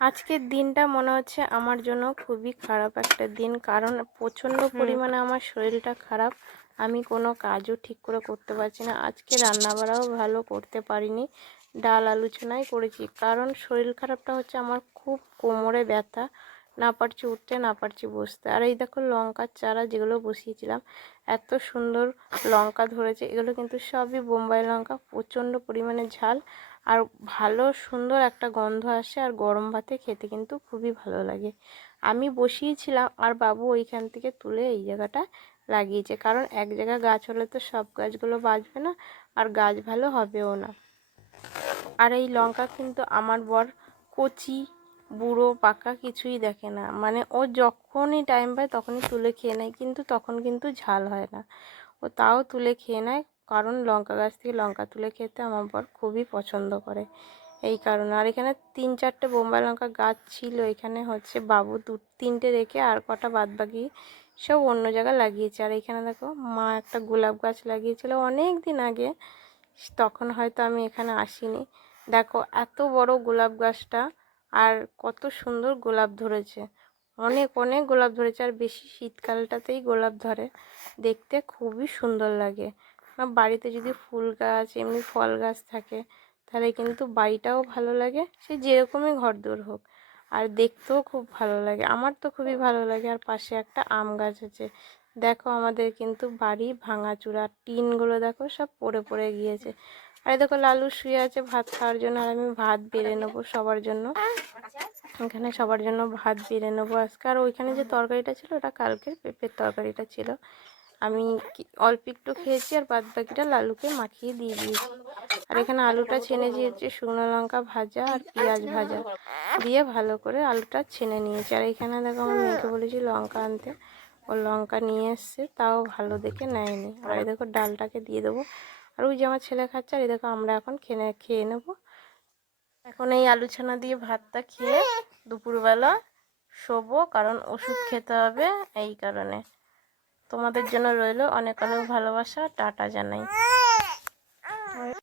আজকের দিনটা মনে হচ্ছে আমার জন্য খুবই খারাপ একটা দিন, কারণ প্রচণ্ড পরিমাণে আমার শরীরটা খারাপ। আমি কোনো কাজও ঠিক করে করতে পারছি না। আজকে রান্নাবাড়াও ভালো করতে পারিনি, ডাল আলোচনাই করেছি, কারণ শরীর খারাপটা হচ্ছে আমার খুব কোমরে ব্যথা, না পারছি উঠতে না পারছি বসতে। আর এই দেখো লঙ্কার চারা যেগুলো বসিয়েছিলাম, এত সুন্দর লঙ্কা ধরেছে। এগুলো কিন্তু সবই বোম্বাই লঙ্কা, প্রচণ্ড পরিমাণে ঝাল আর ভালো সুন্দর একটা গন্ধ আসে, আর গরম ভাতে খেতে কিন্তু খুবই ভালো লাগে। আমি বসিয়েছিলাম আর বাবু ওইখান থেকে তুলে এই জায়গাটা লাগিয়েছে, কারণ এক জায়গায় গাছ হলে তো সব গাছগুলো বাঁচবে না, আর গাছ ভালো হবেও না। আর এই লঙ্কা কিন্তু আমার বর কচি বুড়ো পাকা কিছুই দেখে না, মানে ও যখনই টাইম পায় তখনই তুলে খেয়ে নেয়, কিন্তু তখন কিন্তু ঝাল হয় না, ও তাও তুলে খেয়ে নেয়। কারণ লঙ্কা গাছ থেকে লঙ্কা তুলে খেতে আমার বর খুবই পছন্দ করে, এই কারণে। আর এখানে 3-4টে বোম্বাই লঙ্কা গাছ ছিল, এখানে হচ্ছে বাবু 2-3টে রেখে আর কটা বাদ বাকি সব অন্য জায়গায় লাগিয়েছে। আর এখানে দেখো মা একটা গোলাপ গাছ লাগিয়েছিল অনেক দিন আগে, তখন হয়তো আমি এখানে আসিনি। দেখো এত বড় গোলাপ গাছটা, আর কত সুন্দর গোলাপ ধরেছে, অনেক অনেক গোলাপ ধরেছে। আর বেশি শীতকালটাতেই গোলাপ ধরে, দেখতে খুবই সুন্দর লাগে। বাড়িতে যদি ফুল গাছ এমনি ফল গাছ থাকে তাহলে কিন্তু বাড়িটাও ভালো লাগে, সে যেরকমই ঘরদোর হোক, আর দেখতেও খুব ভালো লাগে। আমার তো খুবই ভালো লাগে। আর পাশে একটা আম গাছ আছে। দেখো আমাদের কিন্তু বাড়ি ভাঙাচোরা, টিনগুলো দেখো সব পড়ে পড়ে গিয়েছে। আর দেখো লালু শুয়ে আছে ভাত খাওয়ার জন্য, আর আমি ভাত বেড়ে নেবো সবার জন্য। এখানে সবার জন্য ভাত বেড়ে নেবো আজকে। আর ওইখানে যে তরকারিটা ছিল ওটা কালকের পেঁপের তরকারিটা ছিল, আমি অল্প একটু খেয়েছি, আর বাদ বাকিটা লালুকে মাখিয়ে দিয়ে দিয়েছি। আর এখানে আলুটা ছেনে দিয়েছি, শুকনো লঙ্কা ভাজা আর পেঁয়াজ ভাজা দিয়ে ভালো করে আলুটা ছেনে নিয়েছি। আর এখানে দেখো আমার মেয়েকে বলেছি লঙ্কা আনতে, ও লঙ্কা নিয়ে এসছে, তাও ভালো দেখে নেয়নি। আর এই দেখো ডালটাকে দিয়ে দেবো, আর ওই যে আমার ছেলে খাচ্ছে, আর এই দেখো আমরা এখন খেয়ে নেবো। এখন এই আলু ছানা দিয়ে ভাতটা খেয়ে দুপুরবেলা শোবো, কারণ ওষুধ খেতে হবে, এই কারণে। তোমাদের জন্য রইলো অনেক অনেক ভালোবাসা, টাটা জানাই।